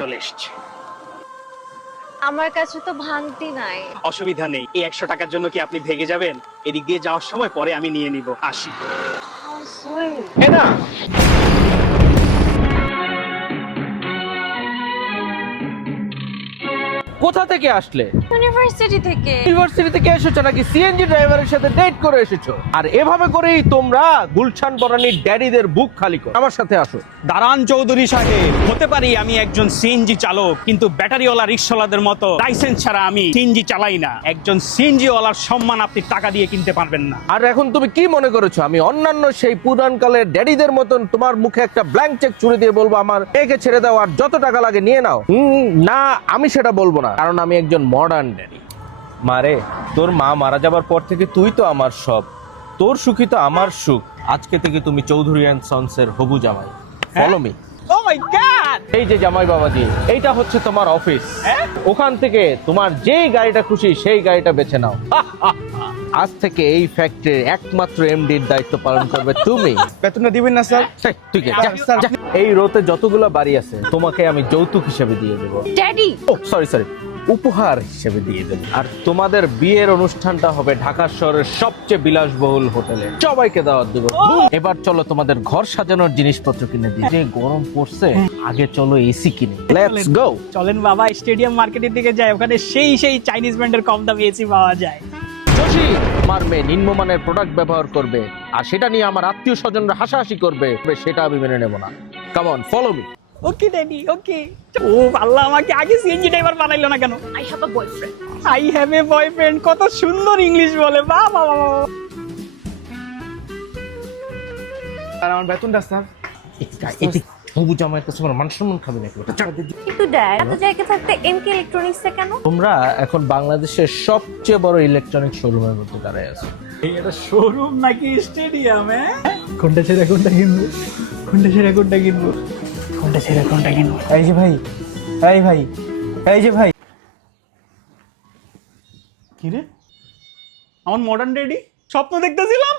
চলে এসছে। আমার কাছে তো ভাঙতি নাই। অসুবিধা নেই, এই 100 টাকার জন্য কি আপনি ভেগে যাবেন? এদিক দিয়ে যাওয়ার সময় পরে আমি নিয়ে নিব। আসি। এ না, কোথা থেকে আসলে? ইউনিভার্সিটি থেকে। ইউনিভার্সিটি থেকে এসেছো নাকি সিএনজি ড্রাইভারের সাথে ডেট করে এসেছো? আর এভাবে করেই তোমরা গুলশান বরানির ড্যাডিদের বুক খালি করো। আমার সাথে আসো। দারান চৌধুরী সাহেব, হতে পারি আমি একজন সিএনজি চালক, কিন্তু ব্যাটারিওয়ালা রিকশাওয়ালাদের মতো লাইসেন্স ছাড়া আমি সিএনজি চালাই না। একজন সিএনজি ওয়ালার সম্মান আপনি টাকা দিয়ে কিনতে পারবেন না। আর এখন তুমি কি মনে করেছো আমি অন্যান্য সেই পুরানকালের ড্যাডিদের মতন তোমার মুখে একটা ব্ল্যাঙ্ক চেক ছুড়ে দিয়ে বলবো আমার মেয়েকে ছেড়ে দাও আর যত টাকা লাগে নিয়ে নাও? না, আমি সেটা বলবো না, কারণ আমি একজন মডার্ন ড্যাডি। মারে, তোর মা মারা যাবার পর থেকে তুই তো আমার সব, তোর সুখই তো আমার সুখ। আজকে থেকে তুমি চৌধুরী অ্যান্ড সন্সের হবু জামাই। Follow me. Oh my god! এই যে জামাই বাবাজি, এইটা হচ্ছে তোমার অফিস। ওখান থেকে তোমার যেই গাড়িটা খুশি সেই গাড়িটা বেছে নাও। আজ থেকে এই ফ্যাক্টরির একমাত্র এমডির দায়িত্ব পালন করবে তুমি। বেতনটা দিবেন না স্যার? তুই যা। এই রোতে যতগুলো বাড়ি আছে তোমাকে আমি যৌতুক হিসেবে দিয়ে দেবো। ড্যাডি, ও সরি, উপহার হিসেবে দিয়ে দেবো। আর তোমাদের বিয়ের অনুষ্ঠানটা হবে ঢাকা শহরের সবচেয়ে বিলাসবহুল হোটেলে, সবাইকে দাওয়াত দেবো। এবার চলো তোমাদের ঘর সাজানোর জিনিসপত্র কিনে দিই। যে গরম পড়ছে, আগে চলো এসি কিনে। Let's go. চলেন বাবা, স্টেডিয়াম মার্কেটের দিকে যাই, ওখানে সেই চাইনিজ ব্র্যান্ডের কম দামে এসি পাওয়া যায়। শশী, আমার মেয়ে নিম্নমানের প্রোডাক্ট ব্যবহার করবে আর সেটা নিয়ে আমার আত্মীয় স্বজনরা হাসাহাসি করবে, সেটা আমি মেনে নেব না। Come on, follow me. Okay daddy, okay. ও আল্লাহ, আমাকে আগে সিএনজি ড্রাইভার বানাইলো না কেন? I have a boyfriend. I have a boyfriend, কত সুন্দর ইংলিশ বলে। বাহ বাহ বাহ। আর আমার বেতনটা স্যার? হবু জামাইয়ের কাছে আমার মান সম্মান খাবে নাকি? কিন্তু ড্যাড, এত জায়গা থাকতে এমকে ইলেকট্রনিক্সে কেন? তোমরা এখন বাংলাদেশের সবচেয়ে বড় ইলেকট্রনিক শোরুমের মধ্যে দাঁড়ায় আছো। এটা শোরুম নাকি স্টেডিয়াম? কোনটা ছেড়ে কোনটা কিনবো? কোনটা ছেড়ে কোনটা কিনবো? কোনটা ছেড়ে কোনটা কিনবো? এই যে ভাই, এই যে ভাই। কি রে, আমার মডার্ন ড্যাডি স্বপ্ন দেখতেছিলাম।